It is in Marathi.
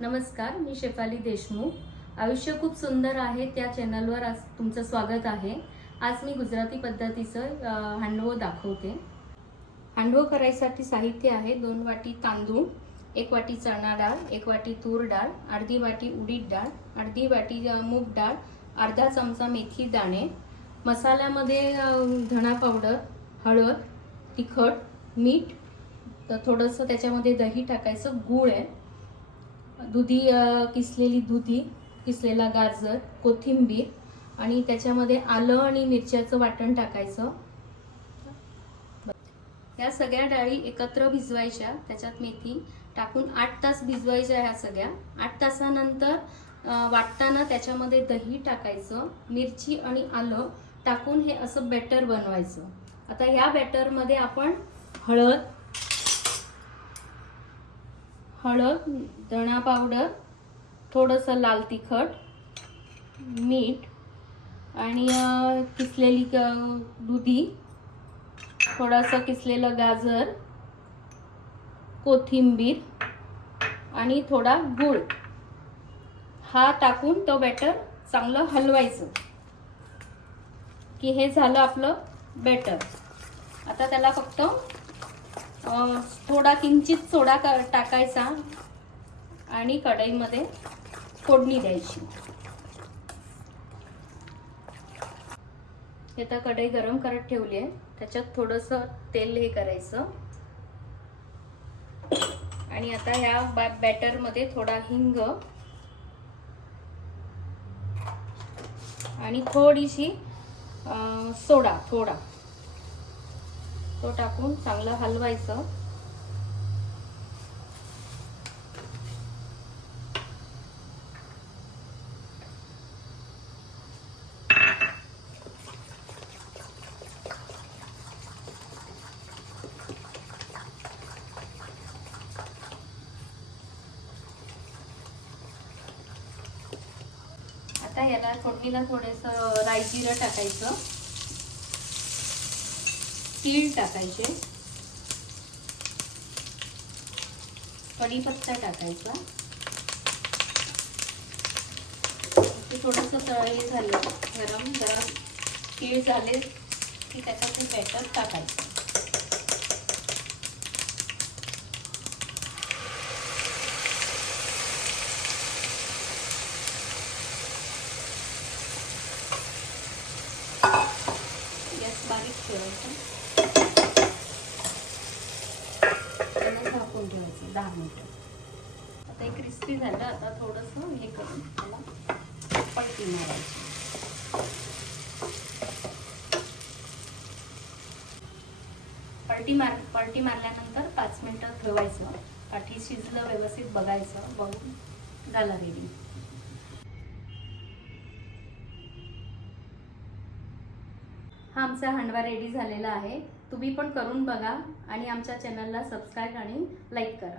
नमस्कार मी शेफाली देशमुख. आयुष्य खूप सुंदर आहे त्या चॅनलवर आज तुमचं स्वागत आहे. आज मी गुजराती पद्धतीचं हांडवं दाखवते. हांडवं करायसाठी साहित्य आहे दोन वाटी तांदूळ एक वाटी चणा डाळ एक वाटी तूर डाळ अर्धी वाटी उडीद डाळ अर्धी वाटी मूग डाळ अर्धा चमचा मेथी दाणे मसाल्यामध्ये धणा पावडर हळद तिखट मीठ तर थोडंसं त्याच्यामध्ये दही टाकायचं गूळ आहे. दुधी किसलेली दुधी किसलेला गाजर कोथिंबीर आणि त्याच्यामध्ये आलं आणि मिरच्याचं वाटण टाकायचं. या सगळ्या डाळी एकत्र भिजवायच्या त्याच्यात मेथी टाकून आठ तास भिजवायच्या ह्या सगळ्या. आठ तासानंतर वाटताना त्याच्यामध्ये दही टाकायचं मिरची आणि आलं टाकून हे असं बॅटर बनवायचं. आता ह्या बॅटरमध्ये आपण हळद हळद धणा पावडर थोडंसं लाल तिखट मीठ आणि किसलेली क- दुधी थोडंसं किसलेलं गाजर कोथिंबीर आणि थोडा गूळ. हा टाकून तो बॅटर चांगलं हलवायचं. की हे झालं आपलं बॅटर आता त्याला फक्त थोडा किंचित सोडा टाकायचा आणि कढईमध्ये फोडणी द्यायची. हे आता कढई गरम करत ठेवली आहे. त्याच्यात थोडंसं तेल हे करायचं. आणि आता ह्या बॅ बॅटरमध्ये थोडा हिंग आणि थोडीशी सोडा थोडा. तो टाकून चांगलं हलवायचं. आता याला फोडणीला थोडंसं राई जिरं टाकायचं. तीळ टाकायचे. कढीपत्ता टाकायचा. ते थोडंसं हे झालं. गरम गरम तीळ झाले की त्याच्यात ते बॅटर टाकायचं. बारीक ठेवायचं त्याला झाकून ठेवायचं दहा मिनटं. आता हे क्रिस्पी झालं आता थोडंसं हे करून त्याला पलटी मारायची. पलटी मार पलटी मारल्यानंतर पाच मिनटं ठेवायचं. पाठी शिजलं व्यवस्थित बघायचं बघून झालं रेडी हा आमचा हंडवा रेडी झालेला आहे. तुम्ही पण करून बघा आणि आमच्या चॅनलला सबस्क्राईब आणि लाईक करा.